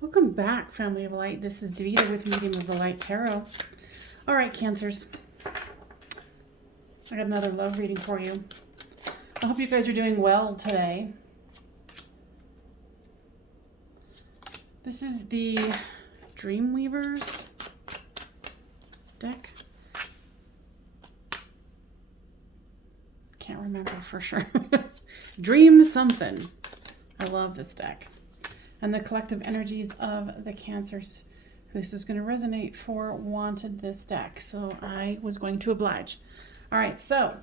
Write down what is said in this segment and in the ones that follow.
Welcome back, Family of Light. This is Davida with Medium of the Light Tarot. All right, Cancers. I got another love reading for you. I hope you guys are doing well today. This is the Dreamweavers deck. Can't remember for sure. Dream something. I love this deck. And the collective energies of the Cancers. This is going to resonate for wanted this deck. So I was going to oblige. All right, so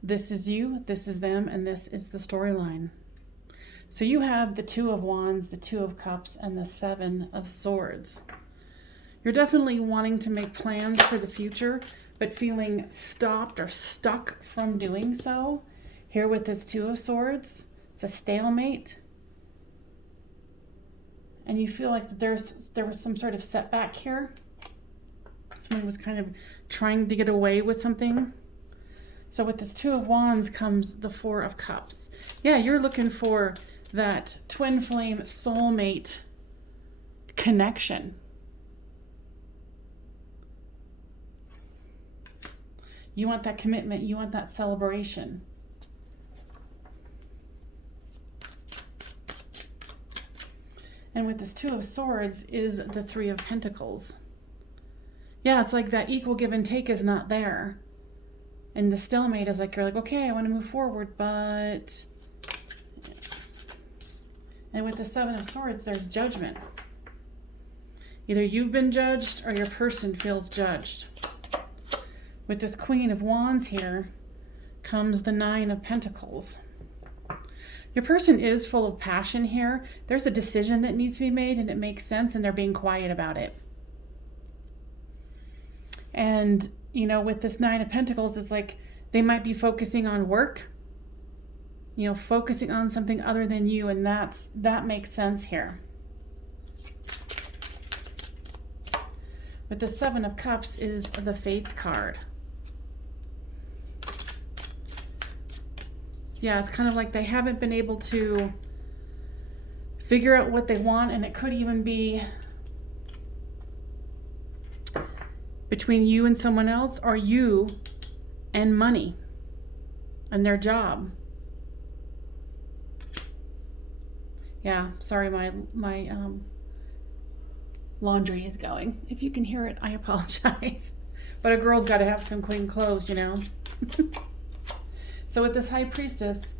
this is you, this is them, and this is the storyline. So you have the Two of Wands, the Two of Cups, and the Seven of Swords. You're definitely wanting to make plans for the future, but feeling stopped or stuck from doing so. Here with this Two of Swords, it's a stalemate. And you feel like there was some sort of setback here. Someone was kind of trying to get away with something. So with this Two of Wands comes the Four of Cups. Yeah, you're looking for that twin flame soulmate connection. You want that commitment. You want that celebration. And with this Two of Swords is the Three of Pentacles. Yeah, it's like that equal give and take is not there. And the stalemate is like, you're like, okay, I want to move forward, but... And with the Seven of Swords, there's judgment. Either you've been judged or your person feels judged. With this Queen of Wands here comes the Nine of Pentacles. Your person is full of passion here. There's a decision that needs to be made and it makes sense and they're being quiet about it. And, you know, with this Nine of Pentacles, it's like they might be focusing on work, you know, focusing on something other than you, and that makes sense here. With the Seven of Cups is the Fates card. Yeah, it's kind of like they haven't been able to figure out what they want, and it could even be between you and someone else, or you and money and their job. Yeah, sorry, my laundry is going. If you can hear it, I apologize. But a girl's got to have some clean clothes, you know. So with this High Priestess,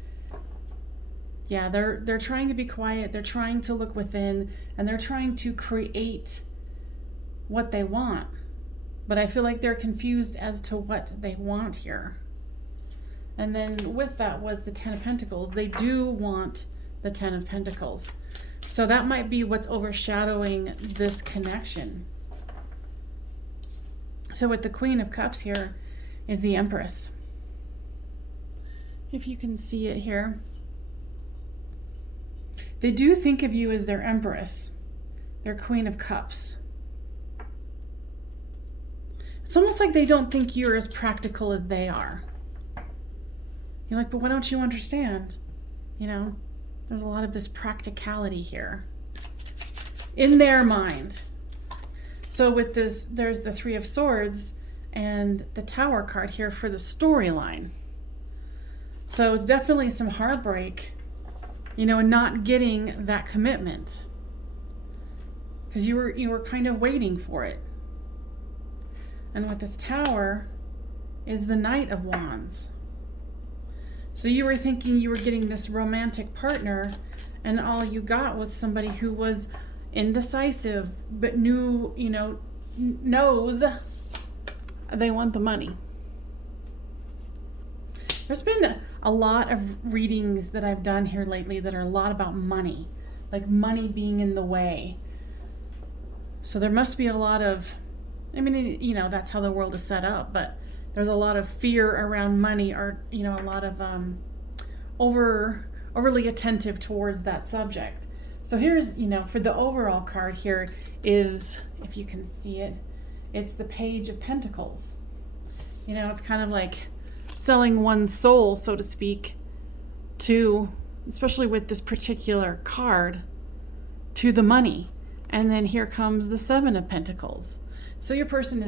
yeah, they're trying to be quiet. They're trying to look within, and they're trying to create what they want. But I feel like they're confused as to what they want here. And then with that was the Ten of Pentacles. They do want the Ten of Pentacles. So that might be what's overshadowing this connection. So with the Queen of Cups here is the Empress. If you can see it here. They do think of you as their Empress, their Queen of Cups. It's almost like they don't think you're as practical as they are. You're like, but why don't you understand? You know, there's a lot of this practicality here in their mind. So with this, there's the Three of Swords and the Tower card here for the storyline. So it's definitely some heartbreak, you know, not getting that commitment because you were kind of waiting for it. And with this Tower is the Knight of Wands. So you were thinking you were getting this romantic partner, and all you got was somebody who was indecisive, but knew, you know, knows they want the money. There's been a lot of readings that I've done here lately that are a lot about money, like money being in the way. So there must be a lot of, I mean, you know, that's how the world is set up, but there's a lot of fear around money, or, you know, a lot of overly attentive towards that subject. So here's, you know, for the overall card here is, if you can see it, it's the Page of Pentacles. You know, it's kind of like selling one's soul, so to speak, to especially with this particular card, to the money. And then here comes the Seven of Pentacles. So your person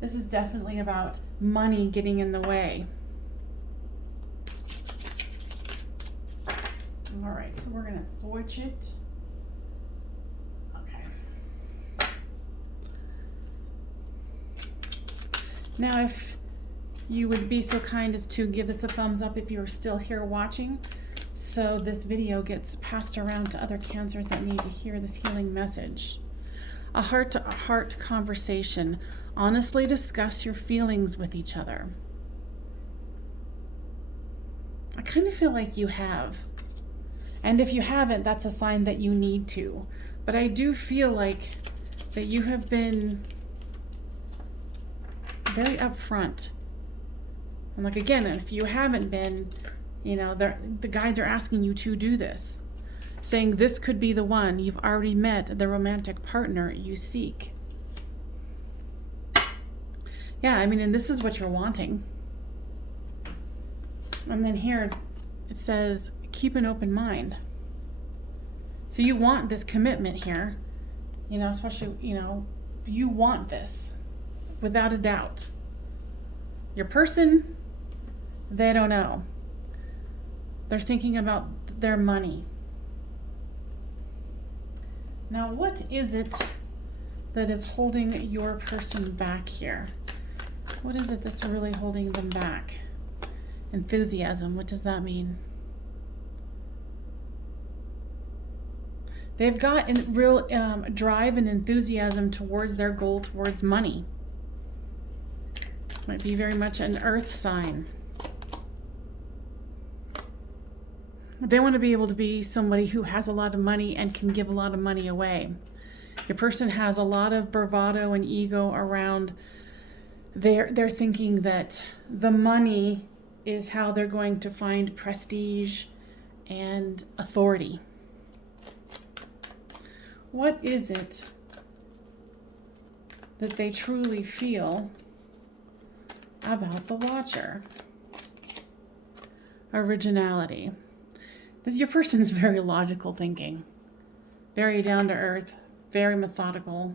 this is definitely about money getting in the way. All right, so we're going to switch it. Okay. Now, if you would be so kind as to give this a thumbs up if you're still here watching, so this video gets passed around to other Cancers that need to hear this healing message. A heart-to-heart conversation. Honestly discuss your feelings with each other. I kind of feel like you have. And if you haven't, that's a sign that you need to. But I do feel like that you have been very upfront. And like, again, if you haven't been, you know, the guides are asking you to do this. Saying this could be the one. You've already met the romantic partner you seek. Yeah, I mean, and this is what you're wanting. And then here it says, keep an open mind. So you want this commitment here, you know, especially, you know, you want this without a doubt. Your person, they don't know. They're thinking about their money. Now, what is it that is holding your person back here? What is it that's really holding them back? Enthusiasm, what does that mean? They've got a real drive and enthusiasm towards their goal, towards money. Might be very much an earth sign. They want to be able to be somebody who has a lot of money and can give a lot of money away. Your person has a lot of bravado and ego around. They're thinking that the money is how they're going to find prestige and authority. What is it that they truly feel about the Watcher? Originality. Your person's very logical thinking, very down to earth, very methodical.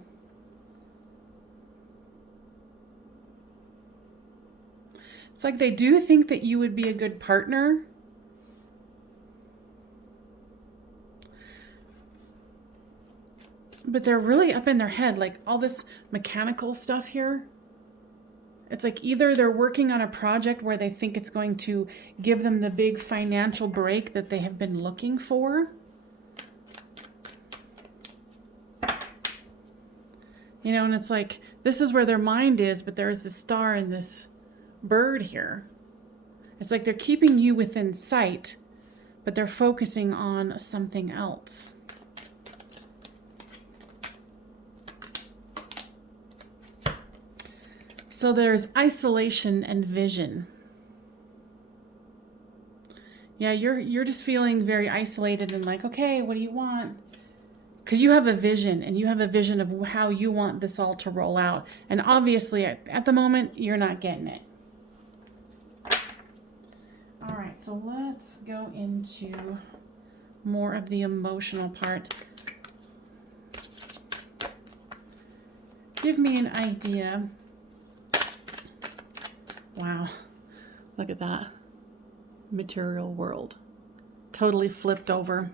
It's like they do think that you would be a good partner. But they're really up in their head, like all this mechanical stuff here. It's like either they're working on a project where they think it's going to give them the big financial break that they have been looking for. You know, and it's like, this is where their mind is, but there's this star and this bird here. It's like they're keeping you within sight, but they're focusing on something else. So there's isolation and vision. Yeah, you're just feeling very isolated and like, okay, what do you want? Because you have a vision, and you have a vision of how you want this all to roll out. And obviously, at the moment, you're not getting it. All right, so let's go into more of the emotional part. Give me an idea. Wow, look at that. Material world. Totally flipped over.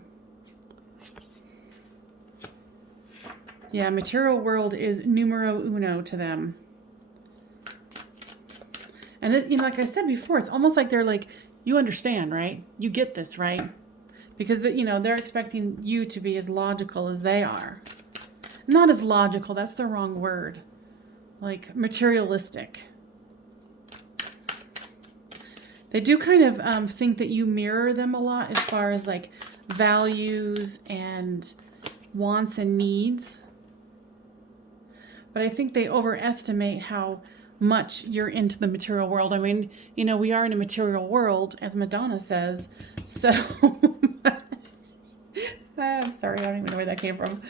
Yeah, material world is numero uno to them. And it, you know, like I said before, it's almost like they're like, you understand, right? You get this, right? Because you know, they're expecting you to be as logical as they are. Not as logical, that's the wrong word. Like materialistic. They do kind of think that you mirror them a lot as far as like values and wants and needs. But I think they overestimate how much you're into the material world. I mean, you know, we are in a material world, as Madonna says. So, I'm sorry, I don't even know where that came from.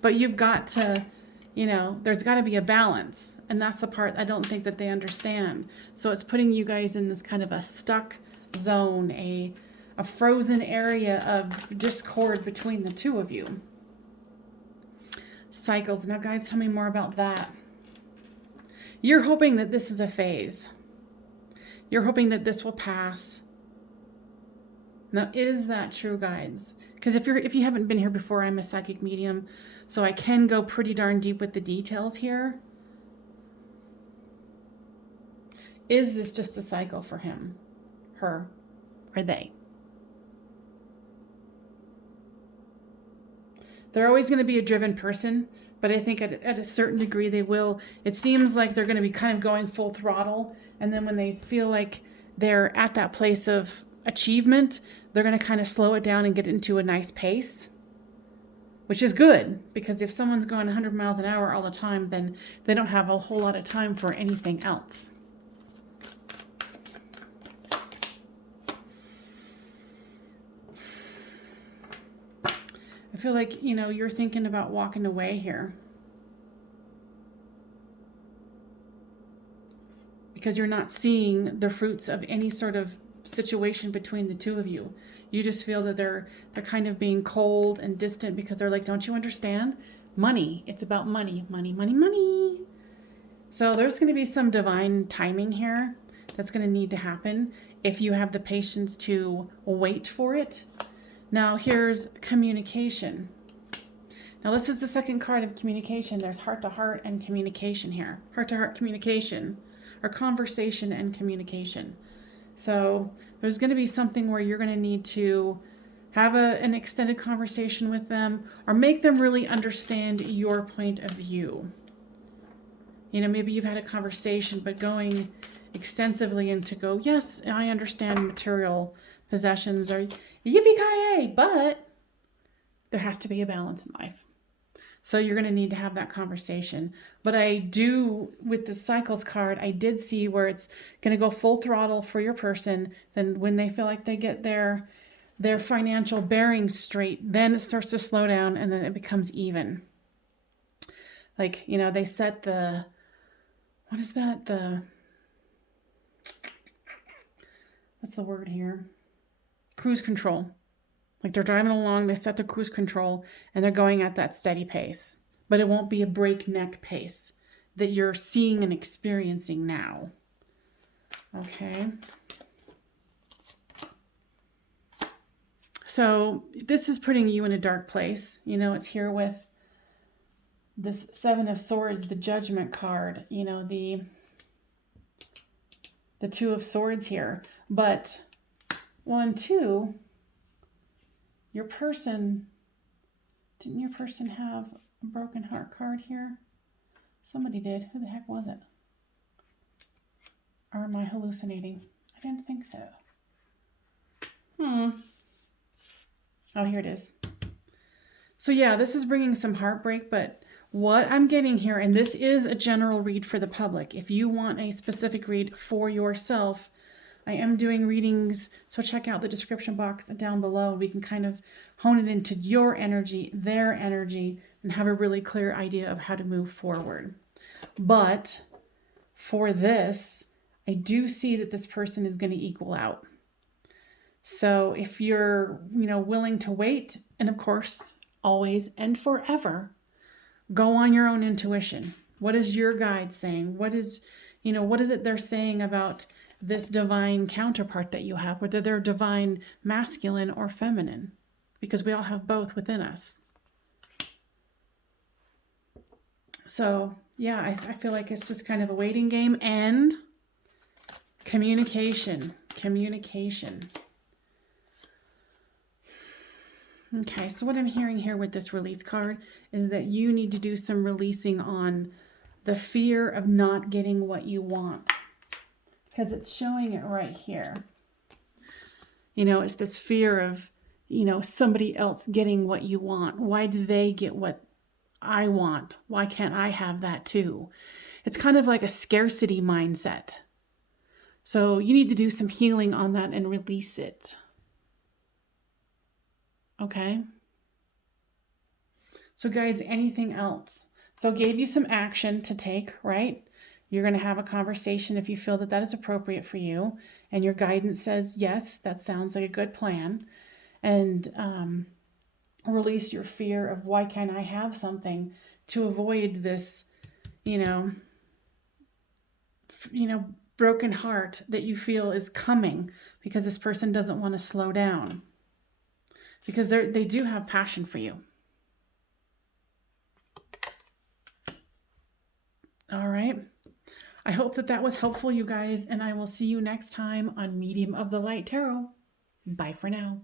But you've got to, you know, there's got to be a balance. And that's the part I don't think that they understand. So it's putting you guys in this kind of a stuck zone, a frozen area of discord between the two of you. Cycles. Now, guys, tell me more about that. You're hoping that this is a phase. You're hoping that this will pass. Now, is that true, guys? Because if you haven't been here before, I'm a psychic medium, so I can go pretty darn deep with the details here. Is this just a cycle for him, her, or they? They're always going to be a driven person, but I think at a certain degree they will. It seems like they're going to be kind of going full throttle, and then when they feel like they're at that place of achievement, they're going to kind of slow it down and get into a nice pace, which is good, because if someone's going 100 miles an hour all the time, then they don't have a whole lot of time for anything else. I feel like, you're thinking about walking away here, because you're not seeing the fruits of any sort of situation between the two of you. You just feel that they're kind of being cold and distant, because they're like, don't you understand? Money. It's about money, money, money, money. So there's going to be some divine timing here that's going to need to happen if you have the patience to wait for it. Now, here's communication. Now, this is the second card of communication. There's heart-to-heart and communication here. Heart-to-heart communication, or conversation and communication. So there's going to be something where you're going to need to have an extended conversation with them, or make them really understand your point of view. Maybe you've had a conversation, but going extensively into go, yes, I understand material possessions, or yippee-ki-yay, but there has to be a balance in life. So you're going to need to have that conversation. But I do, with the cycles card, I did see where it's going to go full throttle for your person. Then when they feel like they get their financial bearings straight, then it starts to slow down, and then it becomes even. Like, they set the, what is that? What's the word here? Cruise control. Like, they're driving along, they set the cruise control, and they're going at that steady pace. But it won't be a breakneck pace that you're seeing and experiencing now. Okay. So this is putting you in a dark place. It's here with this Seven of Swords, the Judgment card, the Two of Swords here. But 1, 2, didn't your person have a broken heart card here? Somebody did. Who the heck was it? Or am I hallucinating? I didn't think so. Oh, here it is. So yeah, this is bringing some heartbreak, but what I'm getting here, and this is a general read for the public. If you want a specific read for yourself, I am doing readings, so check out the description box down below. We can kind of hone it into your energy, their energy, and have a really clear idea of how to move forward. But for this, I do see that this person is going to equal out. So if you're, willing to wait, and of course, always and forever, go on your own intuition. What is your guide saying? What is it they're saying about this divine counterpart that you have, whether they're divine masculine or feminine, because we all have both within us. So yeah, I feel like it's just kind of a waiting game. And communication. Okay, so what I'm hearing here with this release card is that you need to do some releasing on the fear of not getting what you want. Because it's showing it right here. It's this fear of, somebody else getting what you want. Why do they get what I want? Why can't I have that too? It's kind of like a scarcity mindset. So you need to do some healing on that and release it. Okay? So guys, anything else? So gave you some action to take, right? You're going to have a conversation if you feel that that is appropriate for you, and your guidance says, yes, that sounds like a good plan. And release your fear of, why can't I have something, to avoid this, you know, broken heart that you feel is coming because this person doesn't want to slow down, because they do have passion for you. All right. I hope that that was helpful, you guys, and I will see you next time on Medium of the Light Tarot. Bye for now.